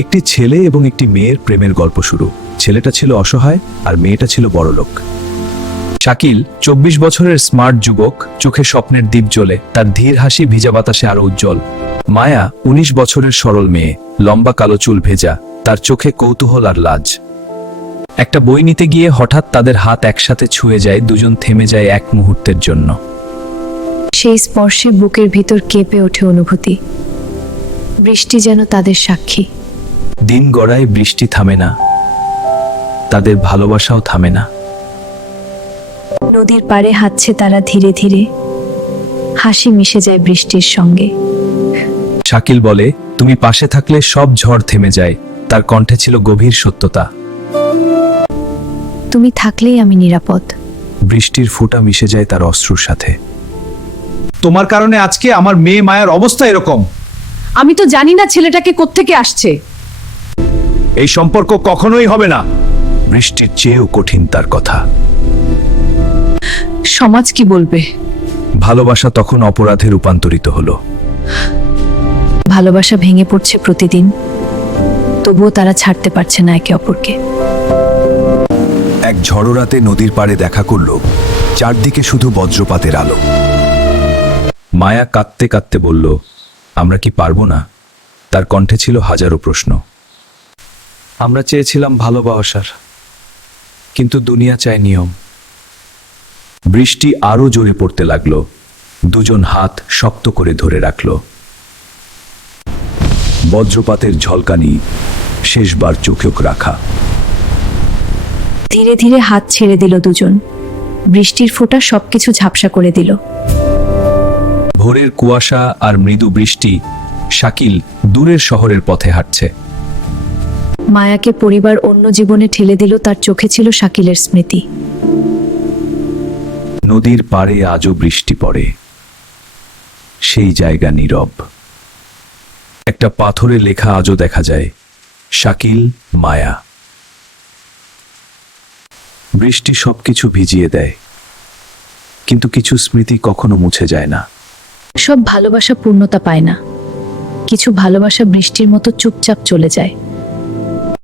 একটি ছেলে এবং একটি মেয়ের প্রেমের গল্প শুরু। ছেলেটা ছিল অসহায় আর মেয়েটা ছিল বড়লোক। শাকিল 24 বছরের স্মার্ট যুবক, চোখে স্বপ্নের দ্বীপ জ্বলে, তার ধীর হাসি ভিজা বাতাসে আরো উজ্জ্বল। মায়া 19 বছরের সরল মেয়ে, লম্বা কালো চুল ভেজা, তার চোখে কৌতূহল আর লাজ। একটা বই নিতে গিয়ে হঠাৎ তাদের হাত একসাথে ছুঁয়ে যায়, দুজন থেমে যায় এক মুহূর্তের জন্য। সেই স্পর্শে বুকের ভিতর কেঁপে ওঠে অনুভূতি। বৃষ্টি যেন তাদের সাক্ষী। দিন গড়ায়, বৃষ্টি থামে না, তাদের ভালোবাসাও থামে না। নদীর পাড়ে হাঁটছে তারা ধীরে ধীরে, হাসি মিশে যায় বৃষ্টির সঙ্গে। শাকিল বলে, তুমি পাশে থাকলে সব ঝড় থেমে যায়। তার কণ্ঠে ছিল গভীর সত্যতা। তুমি থাকলেই আমি নিরাপদ। বৃষ্টির ফোঁটা মিশে যায় তার অশ্রুর সাথে। তোমার কারণে আজকে আমার মেয়ে মায়ের অবস্থা এরকম। আমি তো জানি না ছেলেটাকে কোত্থেকে আসছে। এই সম্পর্ক কখনোই হবে না। বৃষ্টির চেয়েও কঠিন তার কথা। সমাজ কি বলবে? ভালোবাসা তখন অপরাধে রূপান্তরিত হলো। ভালোবাসা ভেঙে পড়ছে প্রতিদিন, তবুও তারা ছাড়তে পারছে না একে অপরকে। এক ঝড়ো রাতে নদীর পাড়ে দেখা করলো, চারদিকে শুধু বজ্রপাতের আলো। মায়া কাঁদতে কাঁদতে বলল, আমরা কি পারবো না? তার কণ্ঠে ছিল হাজারো প্রশ্ন। আমরা চেয়েছিলাম ভালোবাসার, কিন্তু দুনিয়া চায় নিয়ম। বৃষ্টি আরো জোরে পড়তে লাগলো, দুজন হাত শক্ত করে ধরে রাখল। বজ্রপাতের ঝলকানি, শেষবার চোখে রাখা। ধীরে ধীরে হাত ছেড়ে দিল দুজন। বৃষ্টির ফোঁটা সবকিছু ঝাপসা করে দিল। ভোরের কুয়াশা আর মৃদু বৃষ্টি। শাকিল দূরের শহরের পথে হাঁটছে। মায়াকে পরিবার অন্য জীবনে ঠেলে দিল, তার চোখে ছিল শাকিলের স্মৃতি। নদীর পাড়ে আজও বৃষ্টি পড়ে, সেই জায়গা নীরব। একটা পাথরে লেখা আজও দেখা যায়, শাকিল, মায়া। বৃষ্টি সবকিছু ভিজিয়ে দেয়, কিন্তু কিছু স্মৃতি কখনো মুছে যায় না। সব ভালোবাসা পূর্ণতা পায় না, কিছু ভালোবাসা বৃষ্টির মতো চুপচাপ চলে যায়।